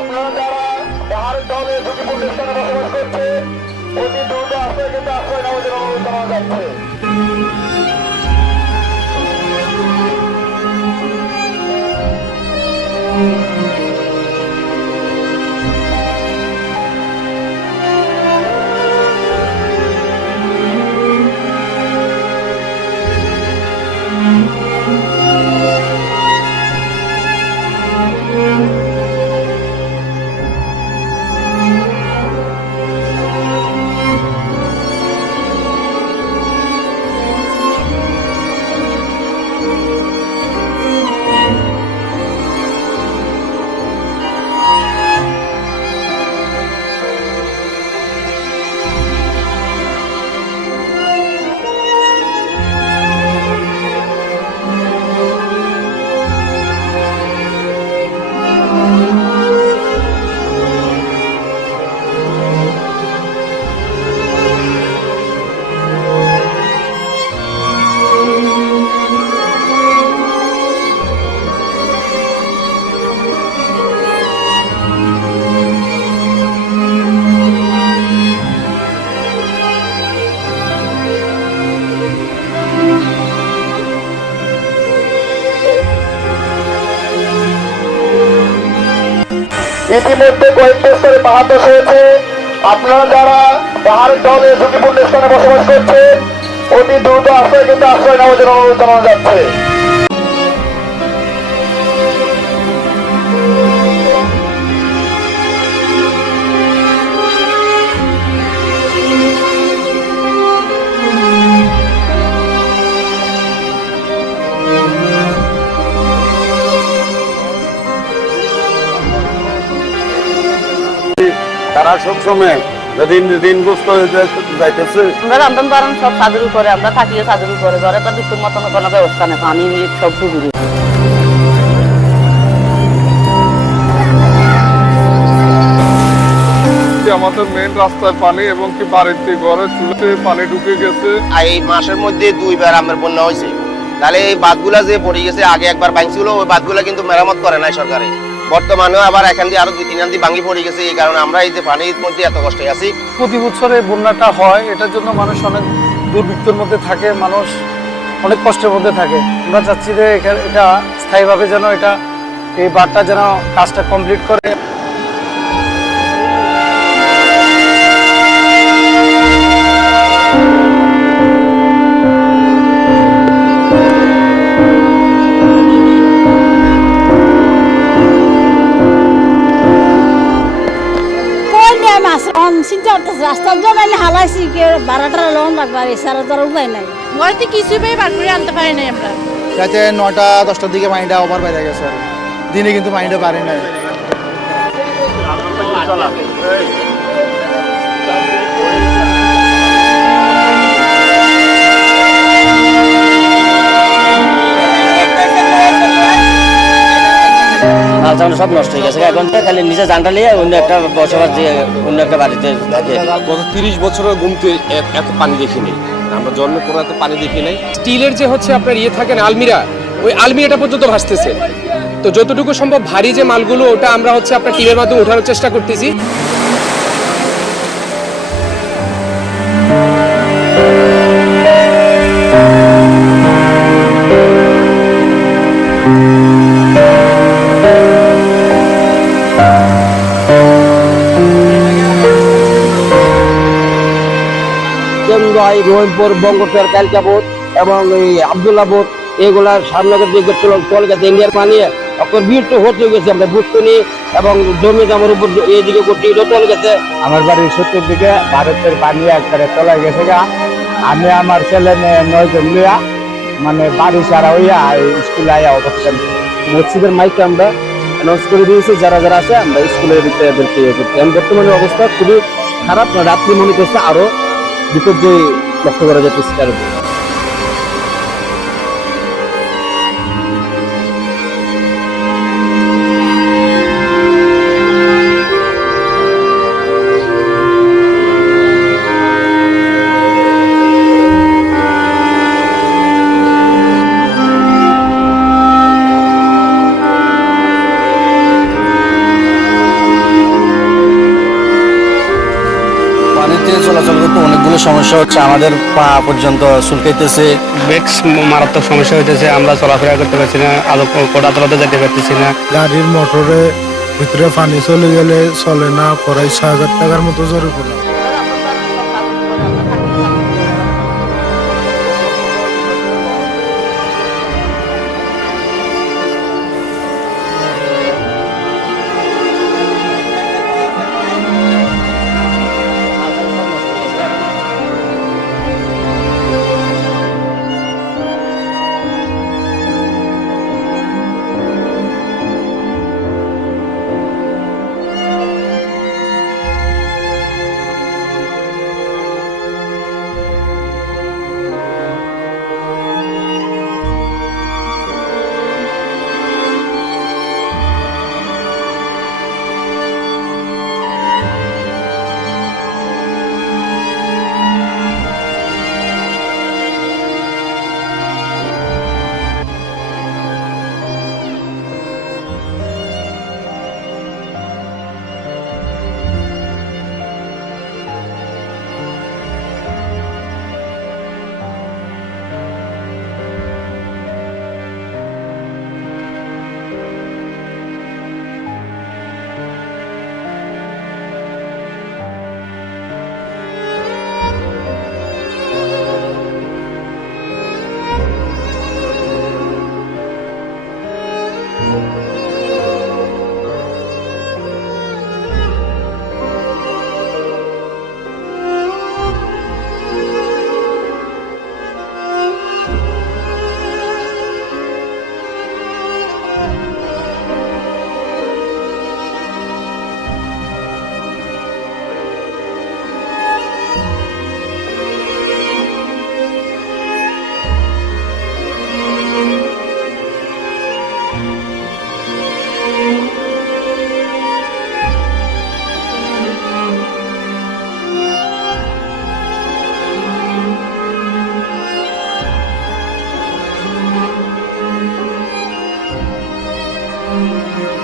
আপনারা যারা পাহাড় দলে ঝুঁকিপূর্ণ স্থানে বসবাস করছে অতি দ্রুত আশ্রয় কিন্তু আশ্রয় নেওয়ার জন্য অনুরোধ জানানো যাচ্ছে। ইতিমধ্যে কয়েকটি স্তরে পাহাড় ধস হয়েছে। আপনারা যারা পাহাড়ের ঢলে ঝুঁকিপূর্ণ স্থানে বসবাস করছে অতি দ্রুত আশ্রয় কিন্তু আশ্রয় নেওয়ার জন্য অনুরোধ জানানো যাচ্ছে। তারা সবসময় ঋণগ্রস্ত হয়ে যাইতেছে। আমরা রান্ধন বাড়ান সব ছাদের উপরে, আমরা থাকিও ছাদের উপরে, ঘরে তো দুপুর মতন কোনো ব্যবস্থা নেই, পানি সব ডুবুরি। আমাদের মেইন রাস্তায় পানি এবং কি বাড়িতে ঘরে চুলাতে পানি ঢুকে গেছে। এই মাসের মধ্যে দুইবার আমার বন্যা হয়েছে। তাহলে এই বাঁধগুলা যে পড়ে গেছে, আগে একবার ভাঙছিল, ওই বাঁধগুলা কিন্তু মেরামত করে নাই সরকারে। বর্তমানেও আবার এখান দিয়ে আরো 2-3 আন্দি ভাঙি পড়ে গেছে। এই কারণে আমরা এই যে পানির মধ্যে এত কষ্টে আছি। প্রতি বছরে বন্যাটা হয়, এটার জন্য মানুষ অনেক দুর্ভিক্ষের মধ্যে থাকে, মানুষ অনেক কষ্টের মধ্যে থাকে। আমরা চাচ্ছি যে এটা স্থায়ীভাবে যেন এই বাঁধটা যেন কাজটা কমপ্লিট করে। চিন্তা করতেছে রাস্তার জন্য হালাইছি ভাড়াটা লোন লাগবে, এছাড়া তো উপায় নাই। ঘরেতে কিছুই পাই বার করে আনতে পারি নাই আমরা। রাতে 9টা-10টার দিকে পানিটা ওভার বেড়ে গেছে, দিনে কিন্তু পানিটা পারি নাই। সব নষ্ট হয়ে গেছে। এখন খালি নিজে জানটা নিয়ে অন্য একটা বসবাস দিয়ে অন্য একটা বাড়িতে থাকে। গত 30 বছরের ঘুমতে এত পানি দেখিনি, আমরা জন্মের পর এত পানি দেখি নাই। স্টিলের যে হচ্ছে আপনার থাকেন আলমিরা, ওই আলমিরাটা পর্যন্ত ভাসতেছে। তো যতটুকু সম্ভব ভারী যে মালগুলো ওটা আমরা হচ্ছে আপনার টিমের মাধ্যমে ওঠানোর চেষ্টা করতেছি। রহিমপুর, বঙ্গোপসাগর, কালকাবোধ এবং এই আবদুল্লাহ বোধ, এগুলার সামনের দিকে চলে গেছে ইন্ডিয়ার পানি। এখন ভিড় তো হতে গেছে, আমরা বুঝতে নি এবং জমি জামার উপর এইদিকে চলে গেছে। আমার বাড়ির 70 দিকে ভারতের পানি একবারে চলে গেছে গা। আমি আমার ছেলে মেয়ে 9 জন লিয়া মানে বাড়ি সারা হইয়া স্কুলে আয়া অবস্থান। মসজিদের মাইকে আমরা অ্যানাউন্স করে দিয়েছি, যারা যারা আছে আমরা স্কুলের দিকে করতে। বর্তমানে অবস্থা খুবই খারাপ, রাত্রি মনে করছে আরো বিপর্যয় লক্ষ্য করা যাচ্ছে। সমস্যা হচ্ছে, আমাদের পা পর্যন্ত চুলকাইতেছে। বেক্স মারাত্মক সমস্যা হইতেছে, আমরা চলাফেরা করতে পারছি না, আলো কোটা তলাতে যেতে পারতেছি না। গাড়ির মোটরে ভিতরে পানি চলে গেলে চলে না, প্রায় ৬,০০০ টাকার মতো জরিমানা। Thank you.